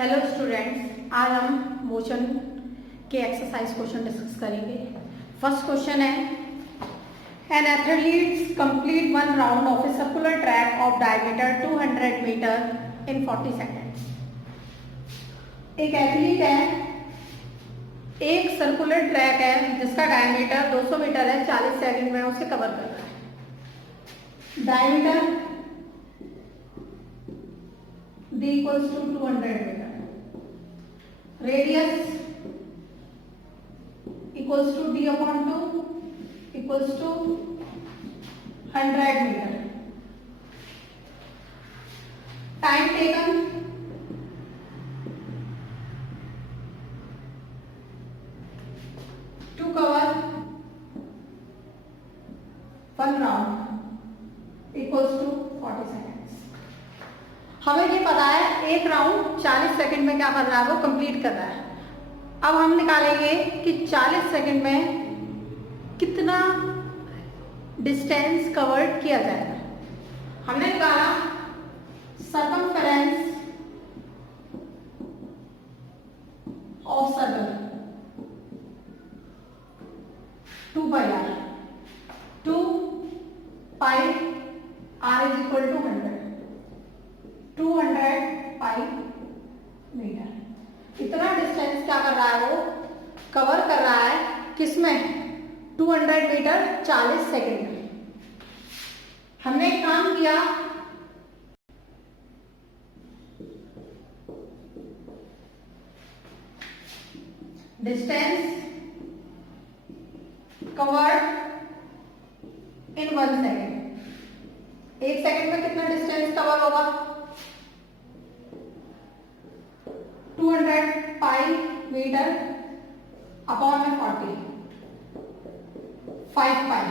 Hello students, आज हम motion के एक्सरसाइज क्वेश्चन डिस्कस करेंगे। फर्स्ट क्वेश्चन है, an athlete complete one round of a circular track of diameter 200 metre in 40 seconds. एक athlete है, एक सर्कुलर ट्रैक है जिसका डायमीटर 200 मीटर है, 40 सेकेंड में उसे कवर कर रहा है। Diameter d equals to 200 metre, radius equals to d upon 2 equals to 100 metre. Time taken to cover one round equals to 40 seconds. हमें ये पता है एक राउंड 40 सेकंड में क्या कर रहा है, वो कंप्लीट कर रहा है। अब हम निकालेंगे कि 40 सेकंड में कितना डिस्टेंस कवर्ड किया जाएगा। हमने निकाला circumference of circle 2 pi r, 2 pi r is equal to 100, 200 pi metre. इतना डिस्टेंस क्या कर रहा है, वो कवर कर रहा है किसमें, 200 मीटर 40 सेकंड में। हमने एक काम किया, distance covered in 1 second. 1 second में कितना डिस्टेंस कवर होगा, 200 पाई मीटर अपॉन में 40, 5 पाई।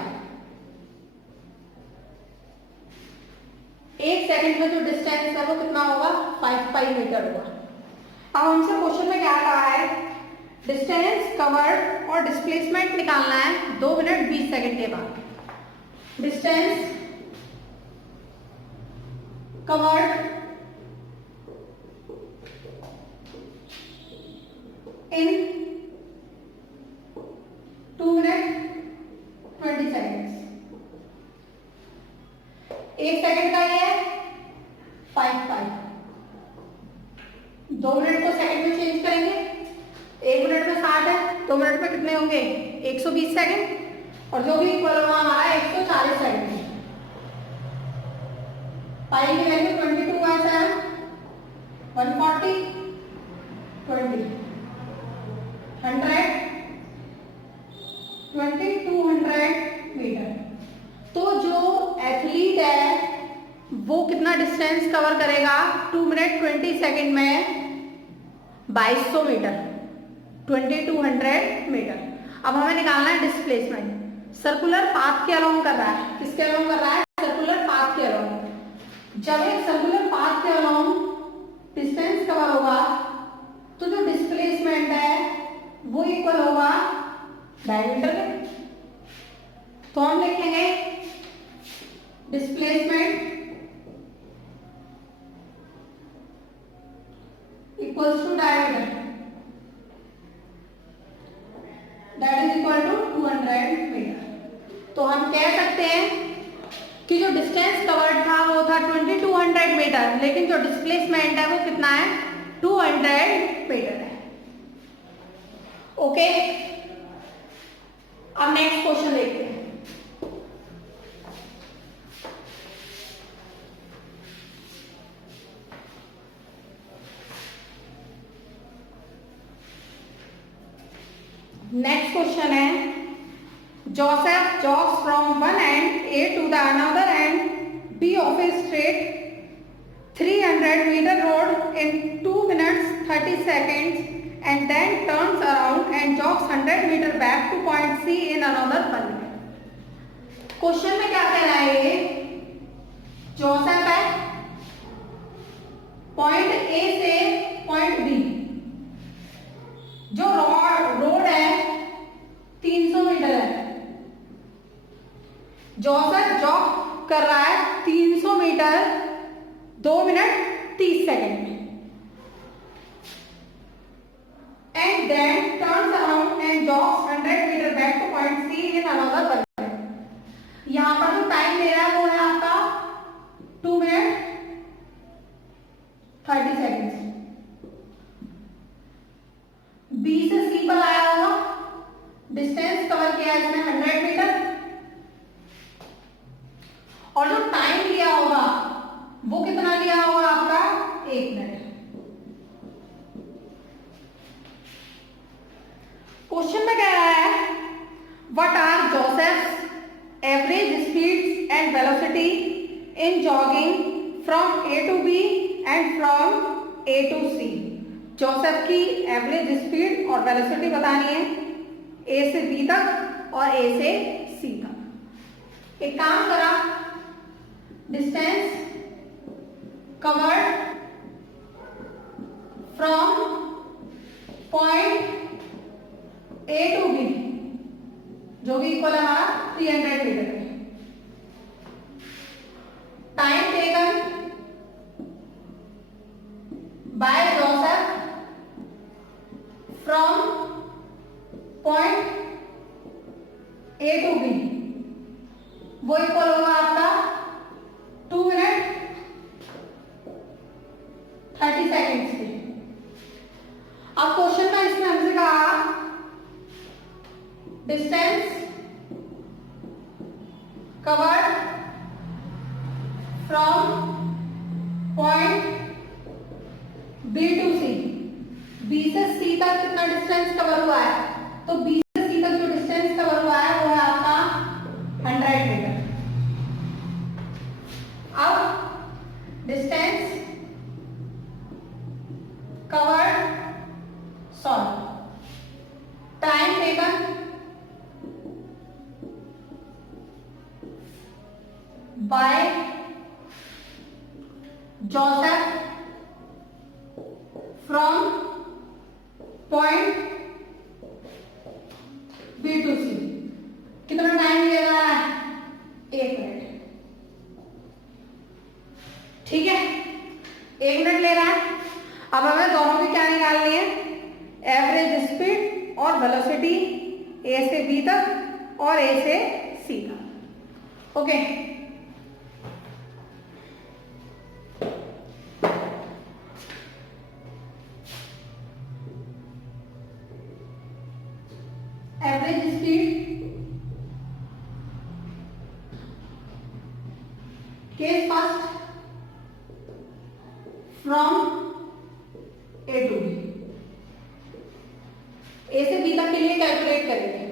1 सेकंड में जो डिस्टेंस है वो कितना होगा, 5 पाई मीटर होगा। अब हमसे क्वेश्चन में क्या कहा है, डिस्टेंस कवर्ड और डिस्प्लेसमेंट निकालना है 2 मिनट 20 सेकंड के बाद। Distance covered in 2 minute 20 seconds. 1 second का ये 5 पाई। 2 मिनट को सेकेंड में चेंज करेंगे, 1 मिनट में 60 है, 2 मिनट में कितने होंगे 120 सेकेंड, और जो भी इक्वल होगा हमारा 140 सेकेंड। पाई की वैल्यू 22 है 7, 140 20 100 200 मीटर। तो जो एथलीट है वो कितना डिस्टेंस कवर करेगा, 2 मिनट 20 सेकेंड में 2200 मीटर, 2200 मीटर। अब हमें निकालना है डिस्प्लेसमेंट। सर्कुलर पाथ के अलोंग कर रहा है, किसके अलोंग कर रहा है, सर्कुलर पाथ के अलोंग। जब एक सर्कुलर पाथ के अलोंग डिस्टेंस कवर होगा तो जो डिस्प्लेसमेंट है वो इक्वल होगा डायमीटर के। तो हम लिखेंगे displacement equals to diameter, that is equal to 200 metre. तो हम कह सकते हैं कि जो डिस्टेंस कवर्ड था वो था 2200 मीटर, लेकिन जो डिस्प्लेसमेंट है वो कितना है, 200 मीटर है। ओके, अब नेक्स्ट क्वेश्चन देखते हैं। नेक्स्ट क्वेश्चन है, Joseph jogs from one end A to the another end B of a straight 300 metre road in 2 minutes 30 seconds and then turns around and jogs 100 meter back to point C in another 1 minute। Question में क्या कह रहा है, ये Joseph है, point A से point B, जो road है 300 मीटर है, जोसेफ जॉग कर रहा है 300 मीटर 2 मिनट 30 सेकेंड में। In another 1 minute. यहाँ पर जो टाइम ले रहा है वो है आपका 2 मिनट 30 सेकेंड्स। बी से सी पर आया होगा, डिस्टेंस कवर किया इसने 100 मीटर, और जो टाइम लिया होगा वो कितना लिया होगा आपका 1 मिनट। क्वेश्चन में कह रहा है what are Joseph's average speeds and velocity in jogging from A to B and from A to C. Joseph की एवरेज स्पीड और वेलोसिटी बतानी है ए से बी तक और ए से सी तक। एक काम करा, distance covered from point A to B जो भी इक्वल है हमारा 300 मीटर है। Time taken by Joseph from point A to B वो इक्वल होगा आपका 2 मिनट 30 सेकेंड्स के। अब क्वेश्चन में इसमें हमसे कहा distance covered from point B to C. B से सी तक कितना डिस्टेंस कवर हुआ है, तो बी से सी तक जो डिस्टेंस कवर हुआ है वो है आपका 100 मीटर। अब distance covered time taken by Joseph from point B to C. कितना टाइम ले रहा है 1 मिनट। ठीक है, 1 मिनट ले रहा है। अब हमें दोनों की क्या निकालनी है, एवरेज स्पीड और वेलोसिटी ए से बी तक और ए से सी तक। Okay, average speed case first from A to B. A से बी तक के लिए कैलकुलेट करेंगे,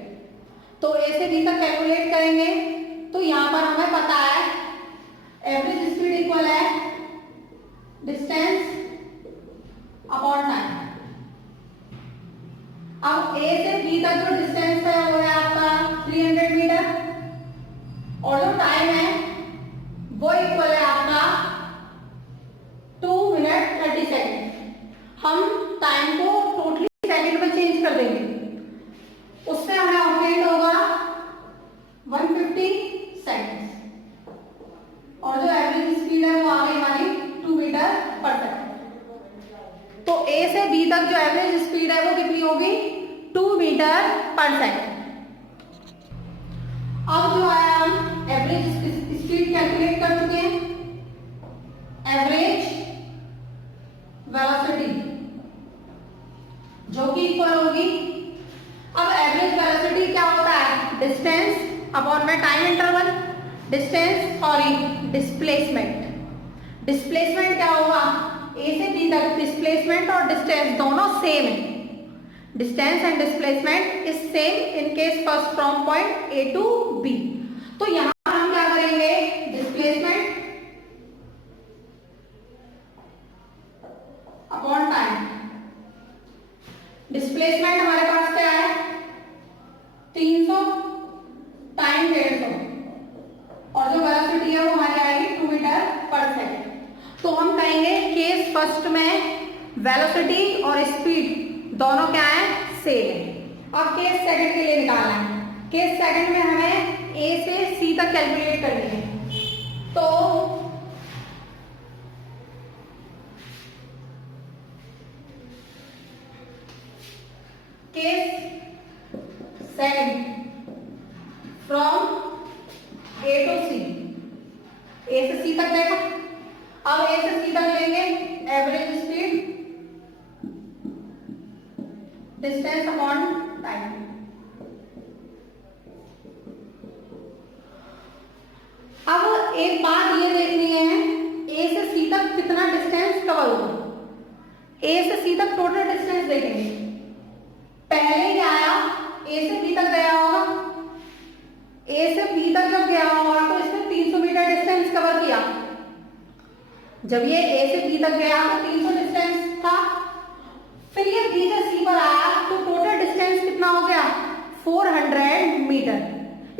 तो ए से बी तक कैलकुलेट करेंगे तो यहां पर हमें पता है एवरेज स्पीड इक्वल है डिस्टेंस अपॉन टाइम। अब ए से बी तक जो डिस्टेंस है वो है आपका 300 मीटर और जो टाइम है वो इक्वल है आपका 2 मिनट 30 सेकेंड। हम टाइम को टोटली सेकेंड में चेंज कर देंगे, उससे हमें ऑपरेट होगा 150 सेकेंड्स और जो एवरेज स्पीड है वो आ गई हमारी 2 मीटर पर सेकेंड। तो ए से बी तक जो एवरेज स्पीड है वो कितनी होगी 2 मीटर पर सेकेंड। अब जो है हम एवरेज स्पीड कैलकुलेट कर चुके हैं, एवरेज वेलोसिटी जो कि इक्वल होगी, अब एवरेज वेलोसिटी क्या होता है डिस्टेंस अपॉन में टाइम इंटरवल, डिस्प्लेसमेंट। डिस्प्लेसमेंट क्या होगा ए से बी तक डिस्प्लेसमेंट और डिस्टेंस दोनों सेम है। Distance and displacement is same in case first from point A to B. तो यहां पर हम क्या करेंगे, डिस्प्लेसमेंट अपॉन टाइम। डिस्प्लेसमेंट हमारे पास क्या है 300, टाइम 150 और जो वेलोसिटी है वो हमारी आएगी 2 मीटर पर सेकेंड। तो हम कहेंगे केस फर्स्ट में वेलोसिटी और स्पीड दोनों क्या है सेम है। अब केस सेकंड के लिए निकालना है। केस सेकंड में हमें ए से सी तक कैलकुलेट करनी है, तो case second from A to C, A से सी तक देखा। अब ए से सी तक लेंगे average speed distance upon time. अब एक बात ये देखनी है, ए से सी तक कितना डिस्टेंस कवर होगा। ए से सी तक टोटल डिस्टेंस देखेंगे। पहले क्या आया, ए से बी तक गया होगा, ए से बी तक जब गया होगा तो इसने 300 मीटर डिस्टेंस कवर किया। जब ये ए से बी तक गया तो 300 डिस्टेंस था। फिर ये बी से सी पर आया तो टोटल डिस्टेंस कितना हो गया, 400 मीटर।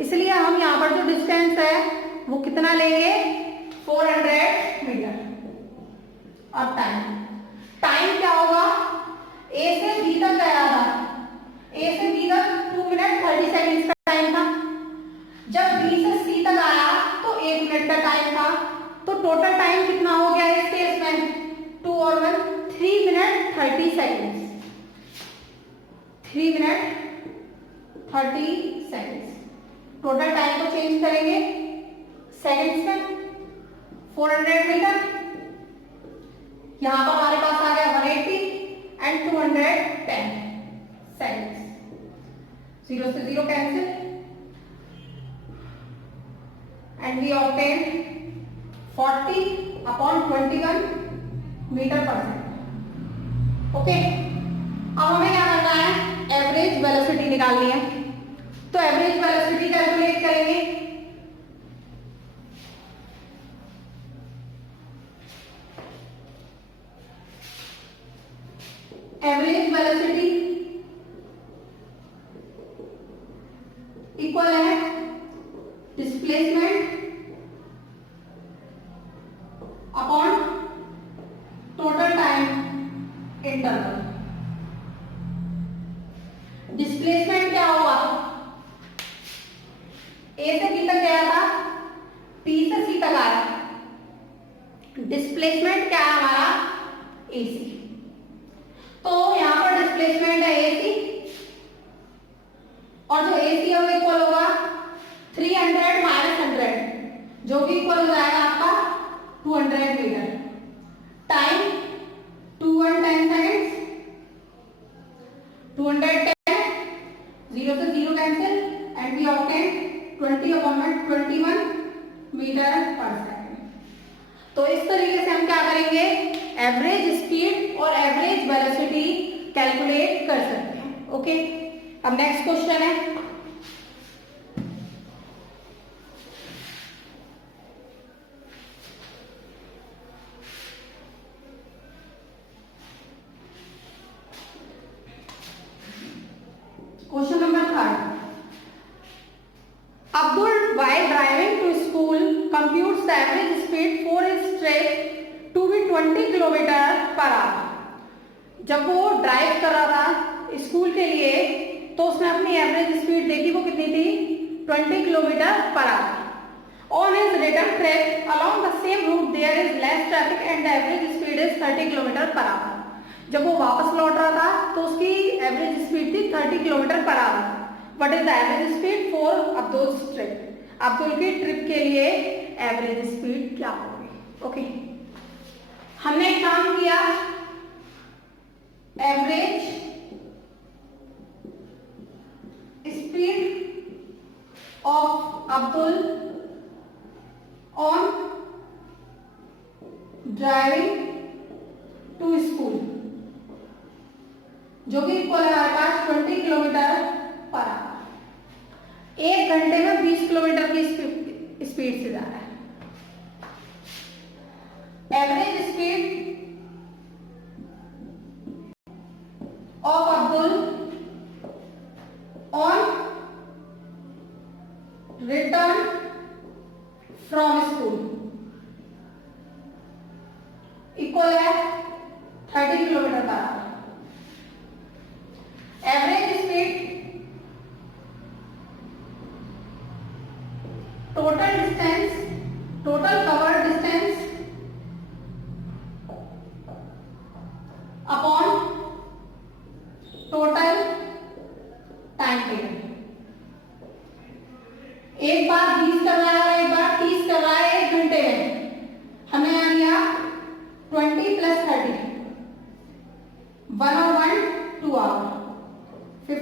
इसलिए हम यहाँ पर जो डिस्टेंस है वो कितना लेंगे, 400 मीटर। और टाइम क्या होगा, ए से बी तक गया था, ए से बी तक 2 मिनट 30 सेकेंड्स का टाइम था। जब बी से सी तक आया तो 1 मिनट का टाइम था। तो टोटल टाइम कितना हो गया इस केस में, 2 और 1 3 minute 30 seconds. 3 minute 30 seconds. Total time को चेंज करेंगे सेकेंड्स में। 400 मीटर यहां पर हमारे पास आ गया 180 एंड 210 सेकेंड्स। 0 से 0 cancel and we obtain 40 upon 21 metre पर सेकेंड। ओके, अब हमें क्या करना है, एवरेज वेलोसिटी निकालनी है। तो एवरेज वेलोसिटी कैलकुलेट करेंगे। एवरेज वेलोसिटी इक्वल है displacement upon total time interval. Displacement क्या होगा, ए से बी तक गया था, बी से सी तक आया। डिस्प्लेसमेंट क्या है हमारा, ए सी। तो यहां पर डिस्प्लेसमेंट है ए सी और जो ए सी है वो इक्वल होगा 300 माइनस 100 जो कि इक्वल हो जाएगा आपका 200 मीटर। Time 2 and 10 seconds. 210 0 से 0 cancel and we obtain 20 upon 21 metre पर सेकेंड। तो इस तरीके से हम क्या करेंगे, एवरेज स्पीड और एवरेज वेलोसिटी कैलकुलेट कर सकते हैं। ओके, अब नेक्स्ट क्वेश्चन है, question number 3। Abdul, while driving to school, computes the average speed for his trek to be 20 kilometre per hour. जब वो ड्राइव कर रहा था स्कूल के लिए तो उसने अपनी एवरेज स्पीड देखी, वो कितनी थी, 20 kilometre per hour. On his return trek along the same route there is less traffic and the average speed is 30 kilometre per hour. जब वो वापस लौट रहा था तो उसकी एवरेज स्पीड थी 30 kilometre per hour. What is the average speed for Abdul's trip? Abdul की ट्रिप के लिए एवरेज स्पीड क्या होगी। ओके, हमने एक काम किया, average speed of Abdul on driving to school जो कि इक्वल है हमारे पास 20 किलोमीटर पर आवर। 1 घंटे में 20 किलोमीटर की स्पीड से जा रहा है। Average speed of Abdul on return from school equal है 30 kilometre per hour. Average speed total distance, total cover distance upon total time period.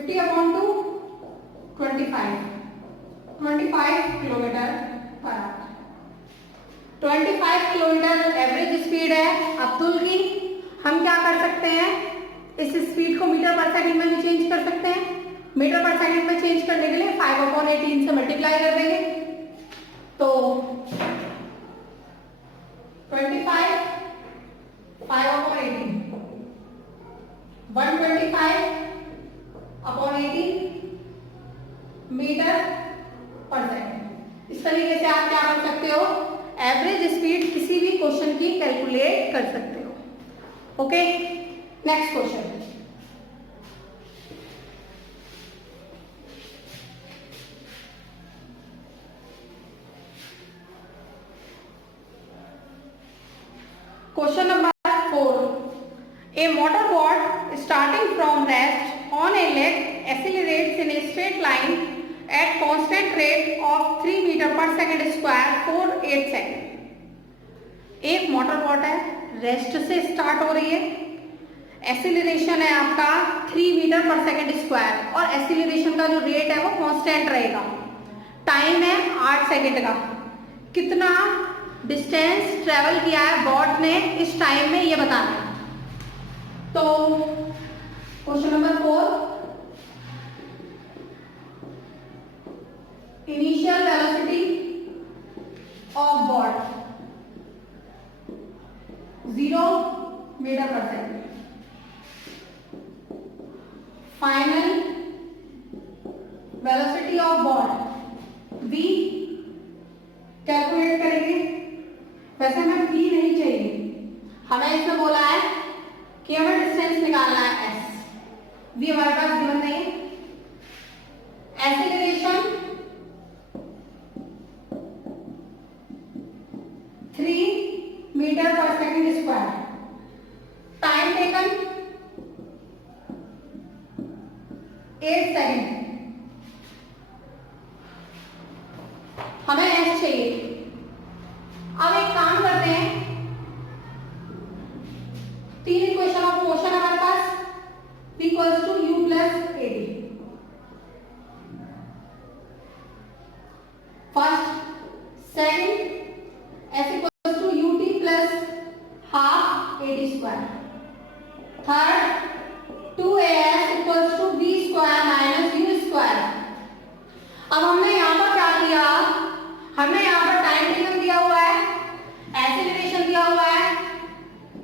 50/2 25 kilometre per hour. 25 kilometre average speed है अब्दुल की। हम क्या कर सकते हैं, इस स्पीड को मीटर पर सेकंड में भी चेंज कर सकते हैं। मीटर पर सेकंड में चेंज करने के लिए 5/18 से मल्टीप्लाई कर देंगे, तो 25 5/18 125/18 मीटर पर सेकंड। इस तरीके से आप क्या कर सकते हो, एवरेज स्पीड किसी भी क्वेश्चन की कैलकुलेट कर सकते हो। Okay, next question. Question number 4. A motorboat starting from rest on a leg accelerates in a straight line at constant rate of 3 metre पर सेकंड स्क्वायर for 8 सेकंड। एक motorboat है, rest से start हो रही है, एक्सीलरेशन है आपका 3 metre पर सेकंड स्क्वायर और एक्सीलरेशन का जो रेट है वो कांस्टेंट रहेगा। टाइम है 8 सेकंड का। कितना डिस्टेंस ट्रेवल किया है बॉट ने इस टाइम में, ये बताना है। तो question number 4, initial velocity of boat 0 metre पर second, final velocity of boat v calculate करेंगे। वैसे हमें v नहीं चाहिए, हमें इसमें बोला है कि हमें डिस्टेंस निकालना है s। v हमारे पास गिवन नहीं है। एक्सीलरेशन 3 मीटर पर second square, time taken 8 second, हमें s चाहिए। अब एक काम करते हैं, 3 इक्वेशन ऑफ मोशन हमारे पास, v equals to u plus ad। First, second, s equals to ut plus half ad square. Third, 2as equals to v square minus u square. अब हमने यहाँ पर क्या किया, हमें यहाँ पर टाइम टेकन दिया हुआ है, एक्सीलरेशन दिया हुआ है,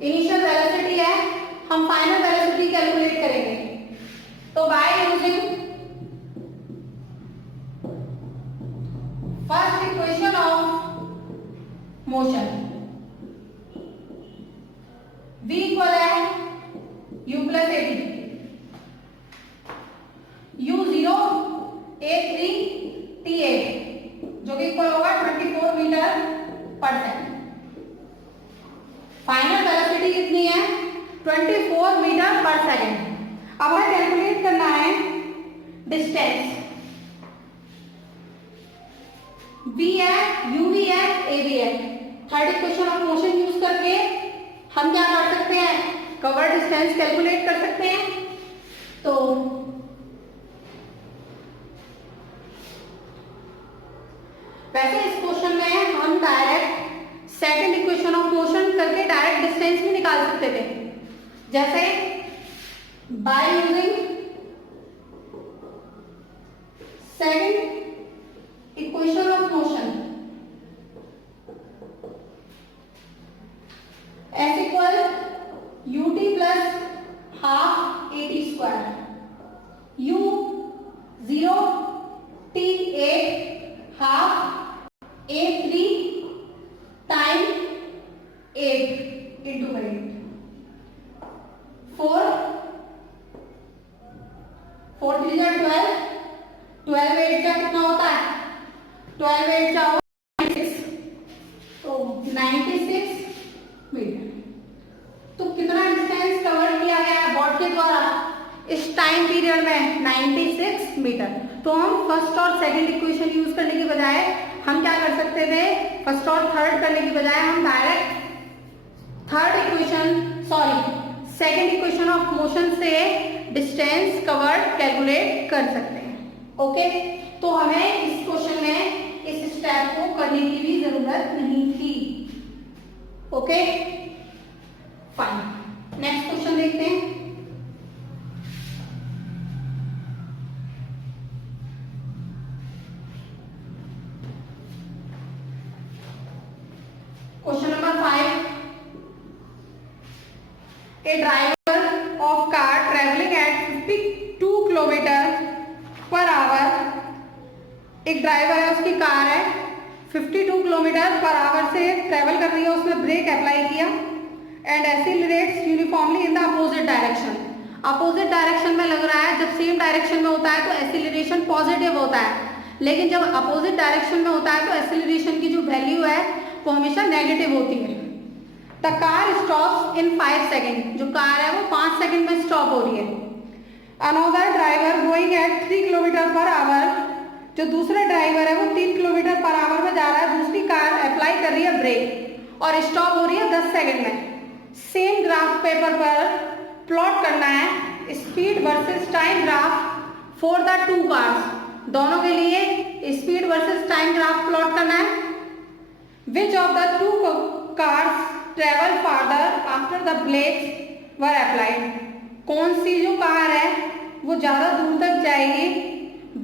इनिशियल वेलोसिटी है, हम फाइनल वेलोसिटी कैलकुलेट करेंगे। तो by using first equation of motion, v equal है u plus ad, u0 a3 t8 जो कि इक्वल होगा 24 मीटर पर सेकंड। फाइनल वेलोसिटी कितनी है, 24 मीटर पर सेकंड। अब हमें कैलकुलेट करना है डिस्टेंस, v है, uv है, ab है। Third equation of motion use करके हम क्या कर सकते हैं, कवर डिस्टेंस कैलकुलेट कर सकते हैं। तो वैसे इस क्वेश्चन में हम direct second equation of motion करके डायरेक्ट डिस्टेंस भी निकाल सकते थे, जैसे by using second equation of motion s equal ut plus half ad square, u0 t8 half a3 time 8 into 4 4 3 12 12 8 का कितना होता है, 12 8 का 96, तो 96 मीटर। तो कितना डिस्टेंस कवर किया गया है बॉट के द्वारा इस टाइम पीरियड में, 96 मीटर। तो हम फर्स्ट और सेकंड इक्वेशन यूज करने की बजाय हम क्या कर सकते थे, फर्स्ट और थर्ड करने की बजाय हम direct second equation of motion से डिस्टेंस कवर्ड कैलकुलेट कर सकते हैं। ओके, तो हमें इस क्वेश्चन में इस स्टेप को करने की भी जरूरत नहीं थी। ओके फाइन, नेक्स्ट क्वेश्चन देखते हैं। Question number 5, A driver of car travelling at 52 kilometre per hour, एक ड्राइवर है, उसकी कार है, 52 किलोमीटर पर आवर से ट्रेवल कर रही है, उसने ब्रेक अप्लाई किया and accelerates uniformly in the opposite direction. Opposite direction में लग रहा है, जब सेम डायरेक्शन में होता है तो एक्सीलरेशन पॉजिटिव होता है, लेकिन जब अपोजिट डायरेक्शन में होता है तो एक्सीलरेशन की जो वैल्यू है वो हमेशा नेगेटिव होती है। The car stops in 5 second, जो कार है वो 5 सेकेंड में स्टॉप हो रही है। Another driver going at 3 kilometre per hour, जो दूसरा ड्राइवर है वो 3 किलोमीटर पर आवर में जा रहा है, दूसरी कार अप्लाई कर रही है ब्रेक और स्टॉप हो रही है 10 सेकेंड में। सेम ग्राफ पेपर पर प्लॉट करना है speed versus time graph for the two cars, दोनों के लिए speed versus time graph plot करना है। Which of the two cars travel farther after the brakes were applied, कौन सी जो कार है वो ज्यादा दूर तक जाएगी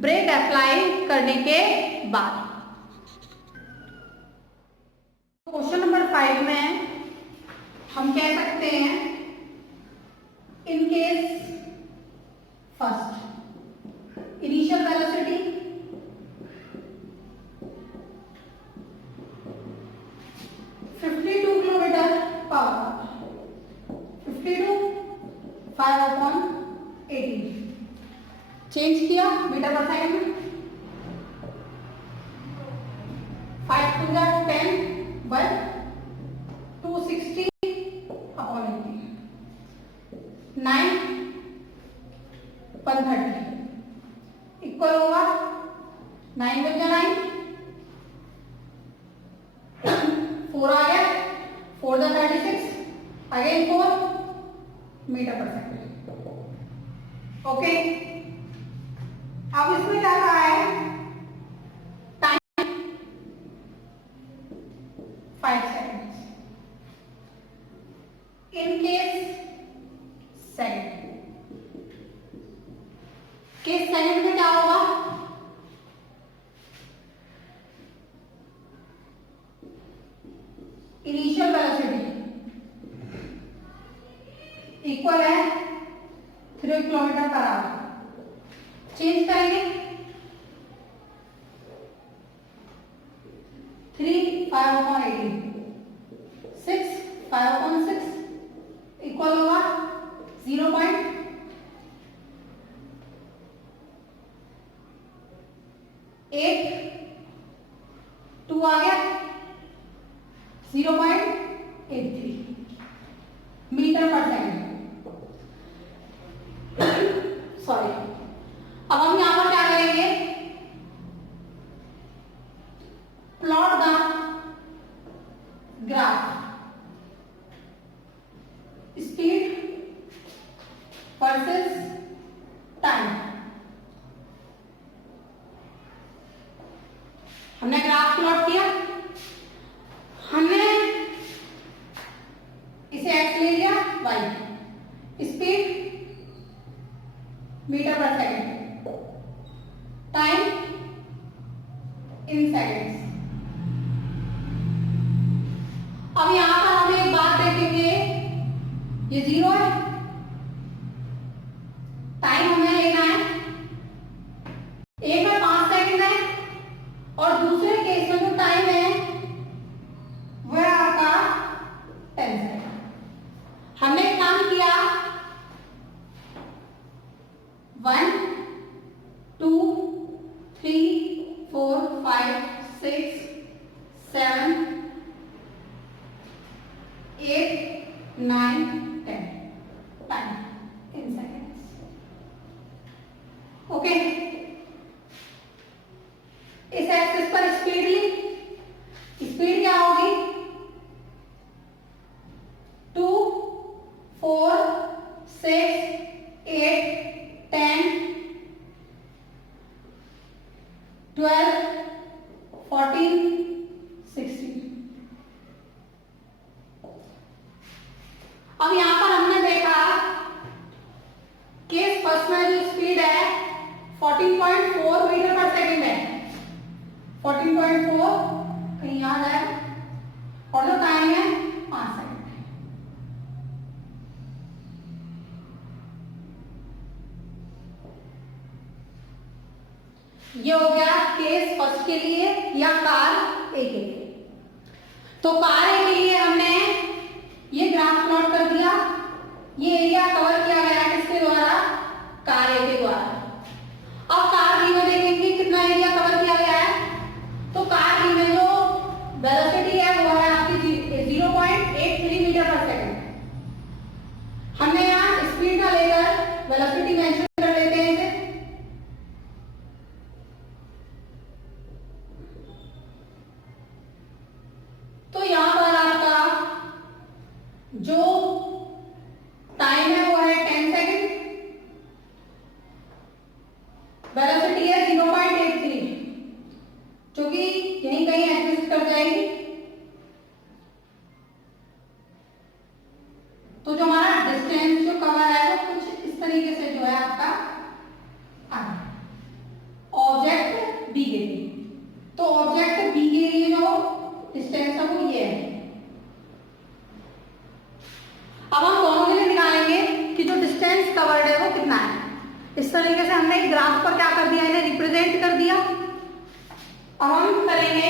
ब्रेक अप्लाई करने के बाद। क्वेश्चन नंबर 5 में हम कह सकते हैं इन case first initial velocity 52 kilometre per hour, 52 5/18 change किया मीटर पर सेकेंड में, 5 2 10 बट 260/80 9 130 इक्वल होगा 9 बज गया 9 4 आ गया 4 36 अगेन 4 मीटर पर सेकेंड। ओके, अब इसमें क्या कहा है, time 5 second, in case second में क्या होगा, इनिशियल वेलोसिटी इक्वल है 3 किलोमीटर पर आवर, चेंज करेंगे 3 5/18 6 5/6 इक्वल होगा 0.8 2 आ गया 0.83 मीटर पर सेकेंड। सॉरी, अब हम यहां पर क्या करेंगे, plot the graph speed versus time. हमने ग्राफ प्लॉट किया, हमने इसे x ले लिया, y स्पीड मीटर पर सेकेंड, टाइम इन सेकेंड्स। अब यहां पर हम एक बात देखेंगे, ये 0 है, टाइम हमें लेना है, एक में 5 सेकेंड है और दूसरे केस में जो टाइम है वह आपका 10 सेकेंड। हमने काम किया 1 2 3 4 5 6 7 8 9 10 टाइम इन सेकेंड्स। ओके, इस एक्सिस पर स्पीड ली, स्पीड क्या होगी 2 4 14.4 मीटर पर सेकेंड है, 14.4 कहीं याद है, और जो टाइम है 5 सेकेंड। ये हो गया केस फर्स्ट के लिए या कार ए के लिए। तो कार ए के लिए हमने ये ग्राफ प्लॉट कर दिया, ये एरिया कवर किया गया किसके द्वारा, कार ए के द्वारा। अब कार बी में देखेंगे कितना एरिया कवर किया गया है। तो कार बी में जो वेलोसिटी है वो है आपकी 0.83 मीटर पर सेकंड। हमने यहाँ स्पीड का लेकर वेलोसिटी मेंशन कर लेते हैं इसे। तो यहाँ पर आपका जो टाइम है वो है 10 सेकंड, वेलोसिटी है 0.83 जो कि यहीं कहीं एडजस्ट कर जाएगी। तो जो हमारा डिस्टेंस जो कवर है वो कुछ इस तरीके से जो है आपका ऑब्जेक्ट बी के लिए। तो ऑब्जेक्ट बी के लिए जो डिस्टेंस है वो ये है। अब हम दोनों के लिए निकालेंगे कि जो डिस्टेंस कवर्ड है वो कितना है। इस तरीके से हमने एक ग्राफ पर क्या कर दिया, इन्हें रिप्रेजेंट कर दिया। अब हम करेंगे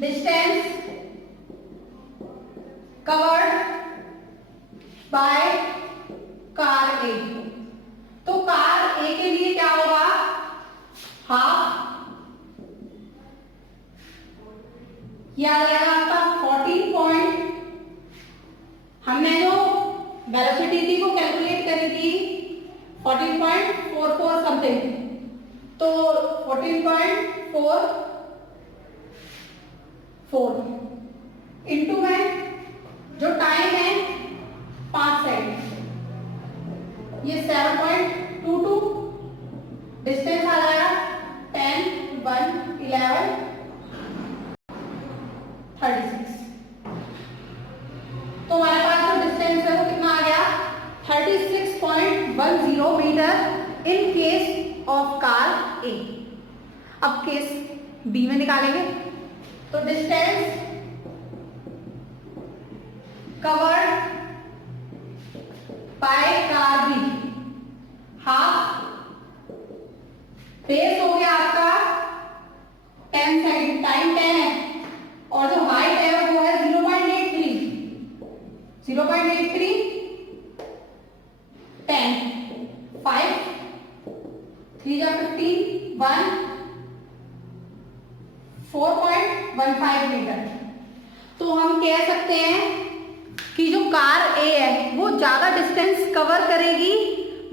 डिस्टेंस कवर्ड बाय कार ए। तो कार ए के लिए क्या होगा, हाफ, यह आ जाएगा आपका 14 पॉइंट, हमने जो वेलोसिटी थी वो कैलकुलेट करी थी 14.44 समथिंग। तो 14.44 इनटू में जो टाइम है 5 सेकंड, ये 7.22, डिस्टेंस आ जाएगा 10, 1, 11, 36। तो हमारे पास जो डिस्टेंस है वो कितना आ गया, 36.10 metre in case of car A. अब केस बी में निकालेंगे। तो distance covered by car B, half, base हो गया आपका 10 सेकंड, टाइम 10 है, और जो हाइट है वो है 0.83, 0.83, 10, 5, 3 जा 15, 1, 4.15 मीटर। तो हम कह सकते हैं कि जो कार ए है वो ज्यादा डिस्टेंस कवर करेगी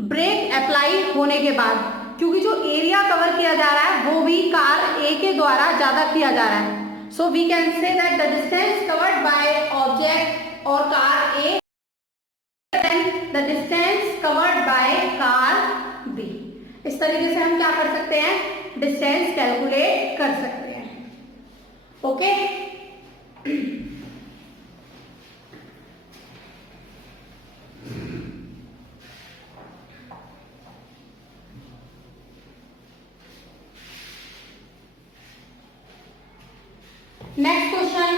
ब्रेक अप्लाई होने के बाद, क्योंकि जो एरिया कवर किया जा रहा है वो भी कार ए के द्वारा ज्यादा किया जा रहा है। So we can say that the distance covered by object और car A the distance covered by car B. इस तरीके से हम क्या कर सकते हैं, डिस्टेंस कैलकुलेट कर सकते हैं। Okay next question,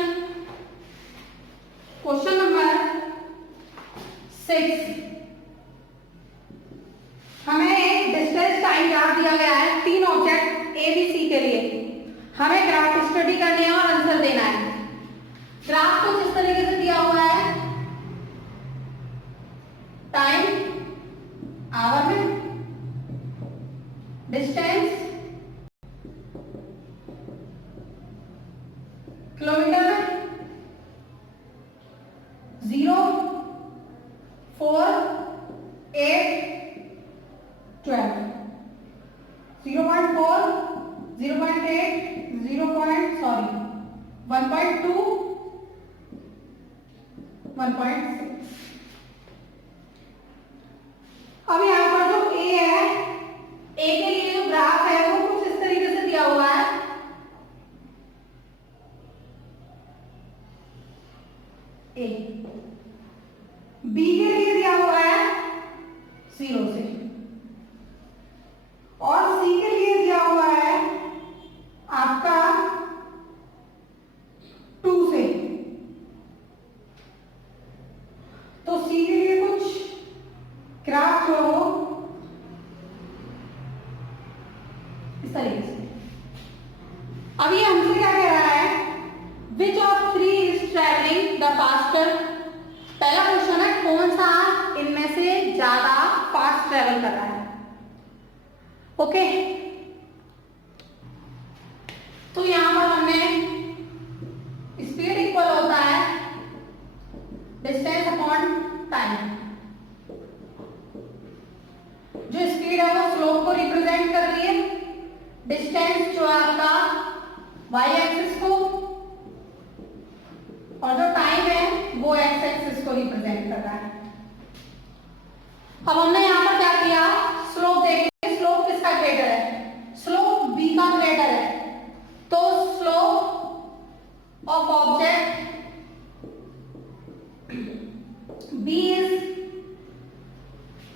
question number 6। हमें एक डिस्टेंस टाइम ग्राफ दिया गया है 3 ऑब्जेक्ट ए बी सी के लिए। हमें ग्राफ स्टडी करनी है और आंसर देना है। ग्राफ कुछ इस तरीके से दिया हुआ है, टाइम आवर में, डिस्टेंस किलोमीटर में, 0, 4, 8, 12, 0.4, 0.8, 1.2, 1.6। अब यहाँ पर जो ए है, ए के लिए जो ग्राफ है वो कुछ इस तरीके से दिया हुआ है। ए बी के लिए दिया हुआ है 0 से और सी के लिए दिया हुआ है आपका 2 से। तो सी के लिए कुछ ग्राफ जो हो इस तरीके से। अब ये हमसे क्या कह रहा है, which of three is travelling the faster. पहला क्वेश्चन है कौन सा इनमें से ज्यादा फास्ट ट्रेवल कर रहा है। ओके तो यहां पर हमने स्पीड इक्वल होता है डिस्टेंस अपॉन टाइम। जो स्पीड है वो स्लोप को रिप्रेजेंट कर रही है, डिस्टेंस जो है आपका वाई एक्सिस को, और जो टाइम है वो एक्स एक्सिस को रिप्रेजेंट कर रहा है। अब हमने यहां पर क्या किया, स्लोप देखेंगे, स्लोप किसका ग्रेटर है, स्लोप बी का ग्रेटर है। तो slope of object B is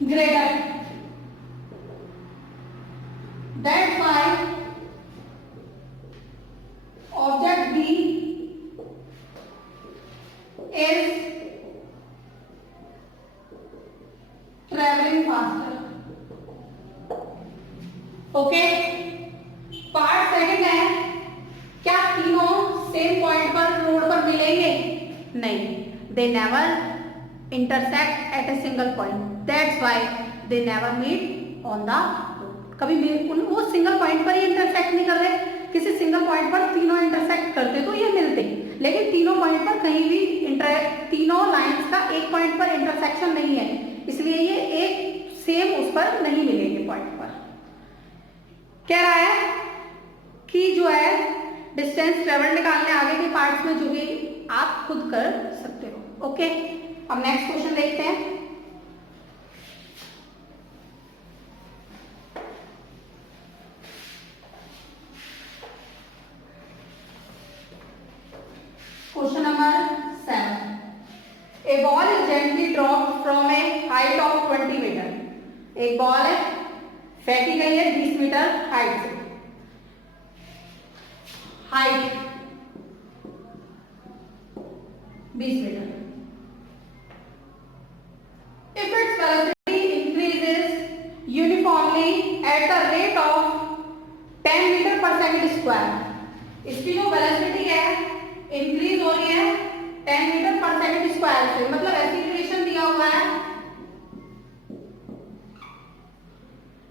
greater, that's why object B is traveling faster. Okay part second है, क्या तीनों सेम पॉइंट पर रोड पर मिलेंगे, नहीं, they never intersect at a single point, that's why they never meet on the road. कभी वो single point पर ही इंटरसेक्ट नहीं कर रहे, किसी सिंगल पॉइंट पर तीनों इंटरसेक्ट करते तो ये मिलते, लेकिन तीनों पॉइंट पर कहीं भी तीनों लाइंस का एक पॉइंट पर इंटरसेक्शन नहीं है, इसलिए ये एक सेम उस पर नहीं मिलेंगे पॉइंट पर। कह रहा है कि जो है डिस्टेंस ट्रेवल निकालने आगे के पार्ट्स में जो भी आप खुद कर सकते हो। ओके अब नेक्स्ट क्वेश्चन देखते हैं। Question number 7. A ball is gently dropped from a height of 20 meter. एक बॉल है फेंकी गई है 20 मीटर हाइट से, height 20 metre. If its velocity increases uniformly at the rate of 10 meter per second square, इसकी जो वेलोसिटी है increase हो रही है 10 मीटर पर सेकंड स्क्वायर से, मतलब ऐसी रिलेशन दिया हुआ है,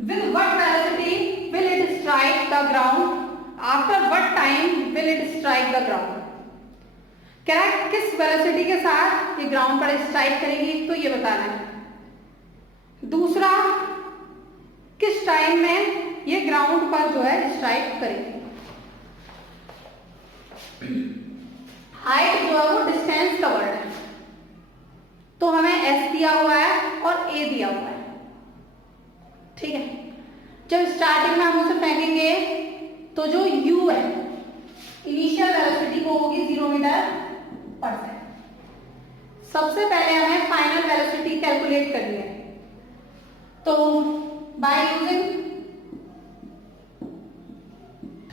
with what velocity will it strike the ground, after what time will it strike the ground। क्या किस वेलोसिटी के साथ ये ग्राउंड पर स्ट्राइक करेगी, तो ये बताना है। दूसरा किस टाइम में ये ग्राउंड पर जो है स्ट्राइक करेगी। हाइट जो है वो डिस्टेंस कवर्ड है, तो हमें एस दिया हुआ है और ए दिया हुआ है, ठीक है। जब स्टार्टिंग में हम उसे फेंकेंगे तो जो यू है इनिशियल वेलोसिटी वो होगी 0 मीटर पर सेकंड। सबसे पहले हमें फाइनल वेलोसिटी कैलकुलेट करनी है, तो by using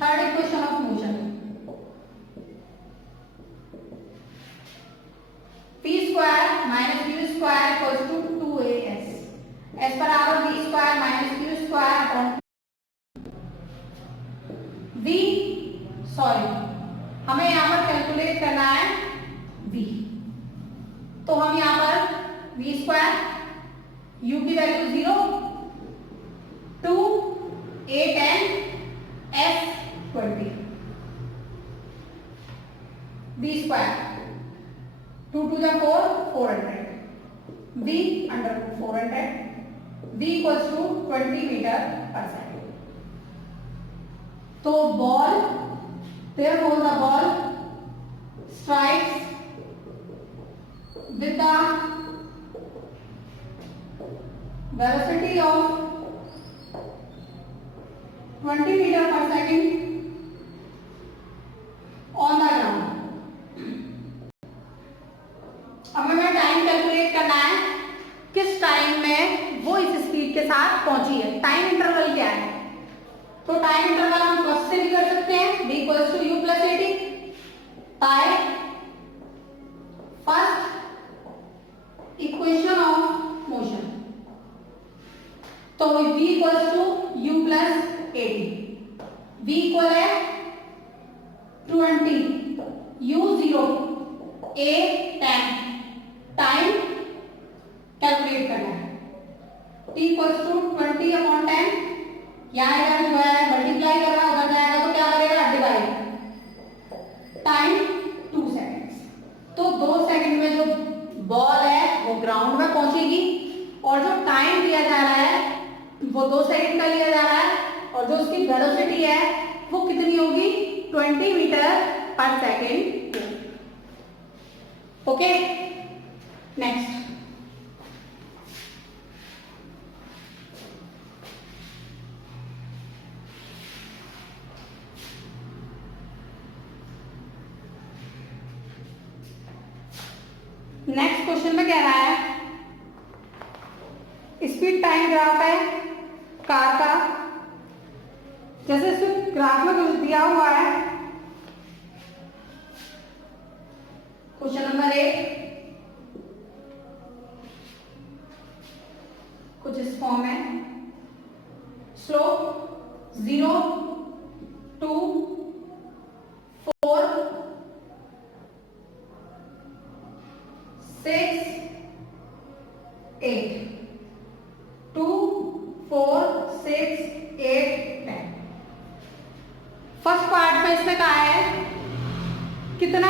third equation of motion, p square minus u square equals to 2as, as per our v square minus q square upon v, sorry हमें यहाँ पर कैलकुलेट करना है v, तो हम यहाँ पर v स्क्वायर u की value 0, 2 8 10 s 20 v square 2 to the 4 400, v under 400, v equals to 20 meter per second। तो ball, therefore the ball strikes with the velocity of 20 meter per second on the ground। अब हमें time calculate करना है, time में वो इस speed के साथ पहुंची है। टाइम इंटरवल क्या है? तो टाइम इंटरवल हम फर्स्ट से भी कर सकते हैं, v equals to u plus a t time first equation of motion. तो v equals to u plus a t, v equal है 20, u 0, a 10, टाइम कैलकुलेट करना है। t इक्वल्स टू 20 अपॉन 10, यहाँ इधर जो है मल्टीप्लाई कर रहा है, उधर जाएगा तो क्या करेगा? डिवाइड। Time 2 seconds. तो 2 सेकंड में जो बॉल है वो ग्राउंड में पहुंचेगी और जो टाइम दिया जा रहा है वो 2 सेकंड का लिया जा रहा है और जो उसकी वेलोसिटी है वो कितनी होगी? 20 मीटर पर second. Okay, next. Next question में कह रहा है स्पीड टाइम ग्राफ है कार का। जैसे इसमें ग्राफ में कुछ दिया हुआ है, क्वेश्चन नंबर 1 कुछ इस फॉर्म है, स्लोप 0, 2, 4, 6, 8, 2, 4, 6, 8, 10। फर्स्ट पार्ट में इसमें कहा है कितना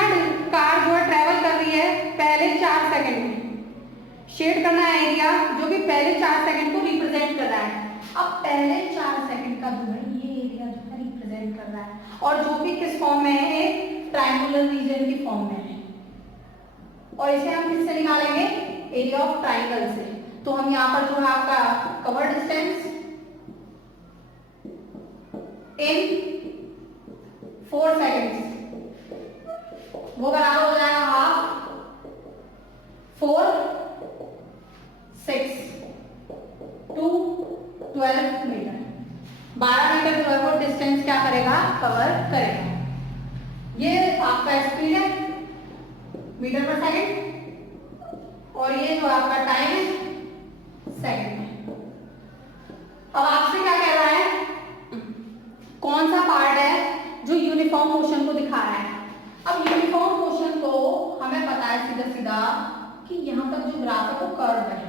कार जो है ट्रेवल कर रही है पहले 4 सेकंड में। शेड करना है एरिया जो कि पहले 4 सेकंड को रिप्रेजेंट कर रहा है। अब पहले 4 सेकंड का जो है ये एरिया जो है रिप्रेजेंट कर रहा है और जो भी किस फॉर्म में है? एक ट्रायंगुलर रीजन की फॉर्म में है और इसे हम किससे निकालेंगे? एरिया ऑफ ट्राइंगल से। तो हम यहाँ पर जो है आपका कवर डिस्टेंस इन 4 सेकेंड्स वो बराबर हो जाएगा हाफ 4, 6, 2, 12 मीटर। 12 मीटर जो है वो डिस्टेंस क्या करेगा? कवर करेगा। ये आपका स्पीड है मीटर पर सेकेंड और ये जो आपका टाइम है सेकेंड में। अब आपसे क्या कह रहा है? कौन सा पार्ट है जो यूनिफॉर्म मोशन को दिखा रहा है? अब यूनिफॉर्म मोशन को हमें पता है सीधा सीधा कि यहाँ तक जो ग्राफ है वो कर्व है,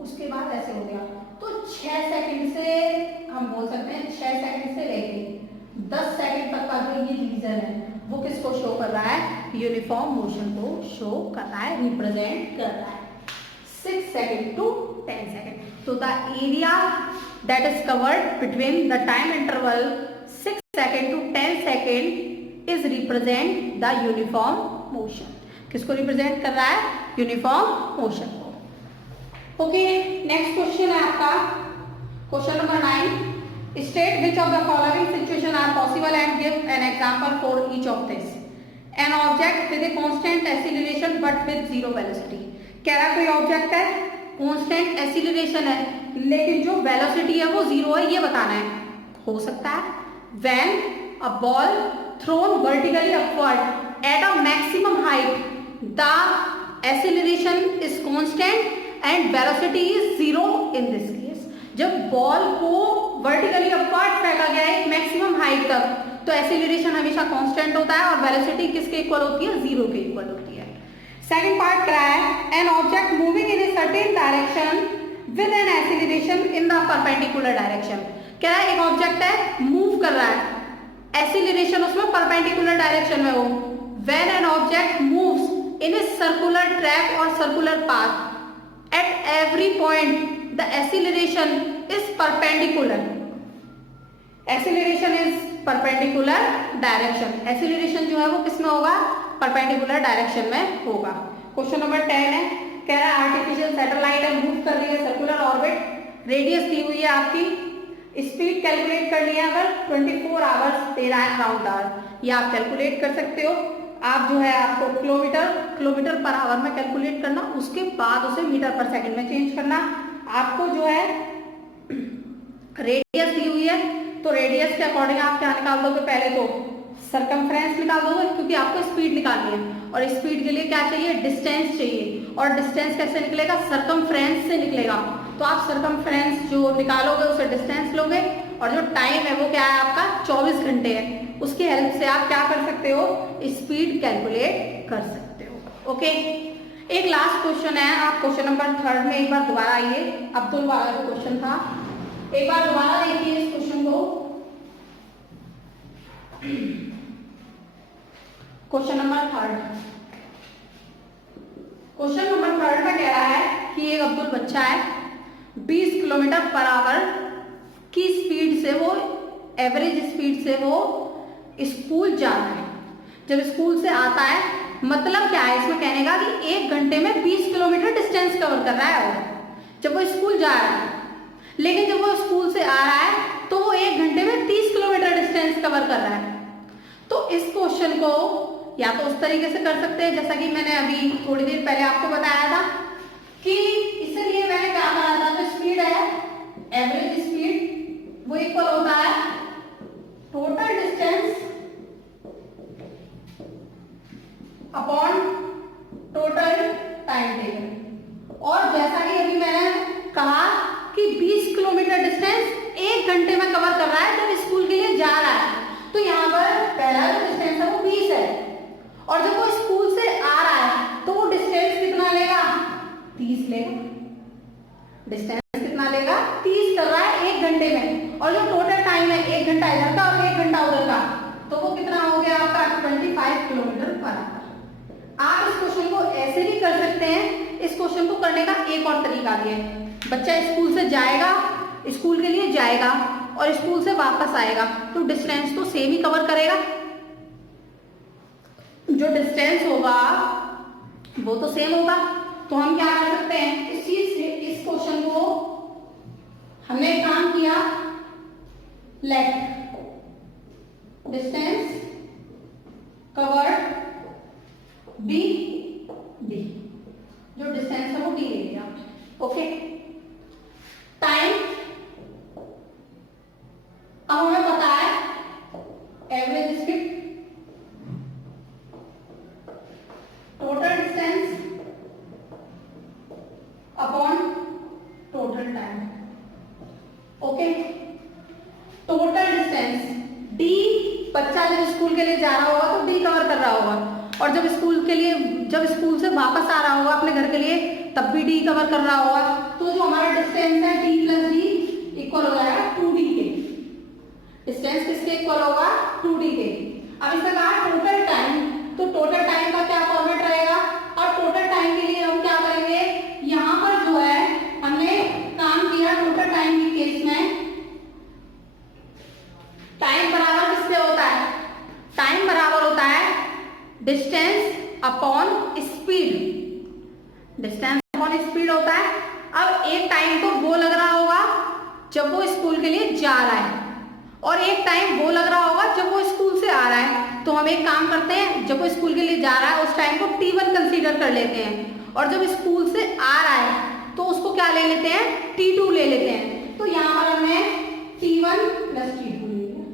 उसके बाद ऐसे हो गया। तो 6 सेकंड से हम बोल सकते हैं 6 सेकंड से लेके 10 सेकंड तक का जो ये रीजन है वो किसको शो कर रहा है? यूनिफॉर्म मोशन को शो कर रहा है, रिप्रेजेंट कर रहा है। 6 सेकंड टू 10 सेकंड। तो the area that is covered between the time interval 6 second to 10 second is represent the uniform motion. किसको रिप्रेजेंट कर रहा है? यूनिफॉर्म मोशन को। ओके, नेक्स्ट क्वेश्चन है आपका question number 9। State which of the following situation are possible and give an example for each of this. An object with a constant acceleration but with zero velocity. कह रहा कोई object है, constant acceleration है लेकिन जो velocity है वो zero है, ये बताना है। हो सकता है when a ball thrown vertically upward at a maximum height, the acceleration is constant and velocity is zero in this case. जब बॉल को वर्टिकली अपवर्ड फेंका गया है एक मैक्सिमम हाइट तक तो एक्सीलरेशन हमेशा कांस्टेंट होता है और वेलोसिटी किसके इक्वल होती है? जीरो के इक्वल होती है। सेकंड पार्ट क्या है? An object moving in a certain direction with an acceleration in the perpendicular direction. क्या है? एक ऑब्जेक्ट है, मूव कर रहा है, एक्सीलरेशन उसमें परपेंडिकुलर डायरेक्शन में हो। When an object moves in a circular track और circular path at every point the acceleration is perpendicular. Acceleration is perpendicular direction. Acceleration जो है वो किसमें होगा? परपेंडिकुलर डायरेक्शन में होगा। क्वेश्चन नंबर 10 है, कह रहा है आर्टिफिशियल सैटेलाइट है, मूव कर रही है सर्कुलर ऑर्बिट, रेडियस दी हुई है आपकी, स्पीड कैलकुलेट करनी है, अगर 24 आवर्स दे रहा है अराउंड आवर। ये आप कैलकुलेट कर सकते हो। आप जो है आपको किलोमीटर पर आवर में कैलकुलेट करना, उसके बाद उसे मीटर पर सेकंड में चेंज करना। आपको जो है रेडियस दी हुई है, तो रेडियस के अकॉर्डिंग आप क्या निकाल दोगे, पहले तो सरकमफ्रेंस निकाल दोगे, क्योंकि आपको स्पीड निकालनी है, और स्पीड के लिए क्या चाहिए, डिस्टेंस चाहिए, और डिस्टेंस कैसे निकलेगा, सरकमफ्रेंस से निकलेगा। तो आप सरकमफ्रेंस जो निकालोगे उसे डिस्टेंस लोगे, और जो टाइम है वो क्या है आपका 24 घंटे है, उसकी हेल्प से आप क्या कर सकते हो, स्पीड कैलकुलेट कर सकते हो। ओके, एक लास्ट क्वेश्चन है, आप क्वेश्चन नंबर 3 में एक बार दोबारा आइए, अब्दुल वाला जो क्वेश्चन था एक बार दोबारा देखिए इस क्वेश्चन को। क्वेश्चन नंबर 3 में कह रहा है कि एक अब्दुल बच्चा है, 20 किलोमीटर पर आवर की स्पीड से वो, एवरेज स्पीड से वो स्कूल जा रहा है। जब स्कूल से आता है, मतलब क्या है इसमें कहने का कि 1 घंटे में 20 किलोमीटर डिस्टेंस कवर कर रहा है वो, जब वो स्कूल जा रहा है। लेकिन जब वो स्कूल से आ रहा है तो वो 1 घंटे में 30 किलोमीटर डिस्टेंस कवर कर रहा है। तो इस क्वेश्चन को या तो उस तरीके से कर सकते हैं जैसा कि मैंने अभी थोड़ी देर पहले आपको बताया था, कि इसलिए मैंने क्या कहा था, जो स्पीड है एवरेज स्पीड वो इक्वल होता है total distance upon total time taken. और जैसा कि अभी मैंने कहा कि 20 किलोमीटर डिस्टेंस 1 घंटे में कवर कर रहा है जब स्कूल के लिए जा रहा है, तो यहाँ पर पहला जो डिस्टेंस है वो 20 है, और जब वो स्कूल से आ रहा है तो वो डिस्टेंस कितना लेगा, 30 लेगा। डिस्टेंस कितना लेगा, 30 कर रहा है 1 घंटे में, और जो टोटल टाइम है 1 घंटा इधर का और 1 घंटा उधर का, तो वो कितना हो गया आपका 25 किलोमीटर पर आवर। आप इस क्वेश्चन को ऐसे भी कर सकते हैं। इस क्वेश्चन को करने का एक और तरीका भी है, बच्चा स्कूल से जाएगा, स्कूल के लिए जाएगा और स्कूल से वापस आएगा, तो डिस्टेंस तो सेम ही कवर करेगा। जो डिस्टेंस होगा वो तो सेम होगा। तो हम क्या कर सकते हैं, इस चीज से इस क्वेश्चन को हमने काम किया, let distance covered be D, जो डिस्टेंस है वो डी ले लिया। ओके, टाइम अब हमें पता है average speed, total distance upon total time. Okay, total distance D, बच्चा जब स्कूल के लिए जा रहा होगा तो डी कवर कर रहा होगा, और जब स्कूल से वापस आ रहा होगा अपने घर के लिए तब भी डी कवर कर रहा होगा। तो जो हमारा डिस्टेंस है डी प्लस डी इक्वल हो जाएगा 2d के। डिस्टेंस किसके इक्वल होगा, 2d के। अब इसका कहा टोटल टाइम, तो टोटल टाइम का क्या फॉर्मेट रहेगा, और टोटल टाइम के लिए हम क्या करेंगे, यहाँ पर जो है हमने काम किया टोटल टाइम के केस में, टाइम बराबर किससे होता है, टाइम बराबर होता है distance upon speed, distance upon speed होता है। अब एक टाइम तो वो लग रहा होगा जब वो स्कूल के लिए जा रहा है, और एक टाइम वो लग रहा होगा जब वो स्कूल से आ रहा है। तो हम एक काम करते हैं, जब वो स्कूल के लिए जा रहा है उस टाइम को t1 कंसीडर कर लेते हैं, और जब स्कूल से आ रहा है तो उसको क्या ले लेते हैं, t2 ले लेते हैं। तो यहाँ पर हमने t1 प्लस t2 ले लिया,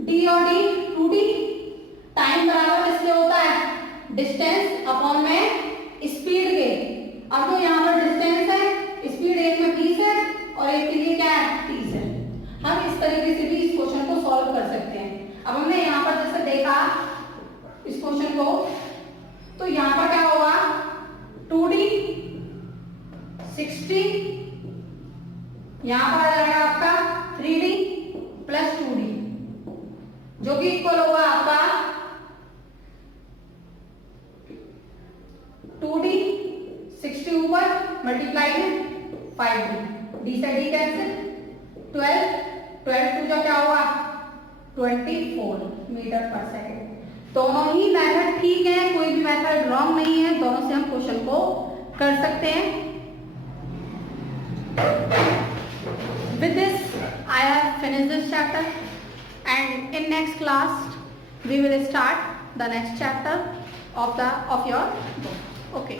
d और d 2d, टाइम बराबर किसके होता है, डिस्टेंस अपॉन में स्पीड के। अब तो यहाँ पर डिस्टेंस है, स्पीड एक में 20 है और एक के लिए क्या है 30 है। हम इस तरीके से भी इस क्वेश्चन को सॉल्व कर सकते हैं। अब हमने यहाँ पर जैसे देखा इस क्वेश्चन को, तो यहाँ पर क्या होगा 2d 60, यहाँ पर आ जाएगा आपका 3d प्लस 2d, जो कि इक्वल होगा आपका 2d 60 ऊपर मल्टीप्लाई में 5d, d से d कैंसिल, 12 टू जो क्या होगा 24 मीटर पर सेकेंड। दोनों ही मेथड ठीक है, कोई भी मेथड रॉन्ग नहीं है, दोनों से हम क्वेश्चन को कर सकते हैं। With this I have finished this chapter, and in next class we will start the next chapter of your book. Okay.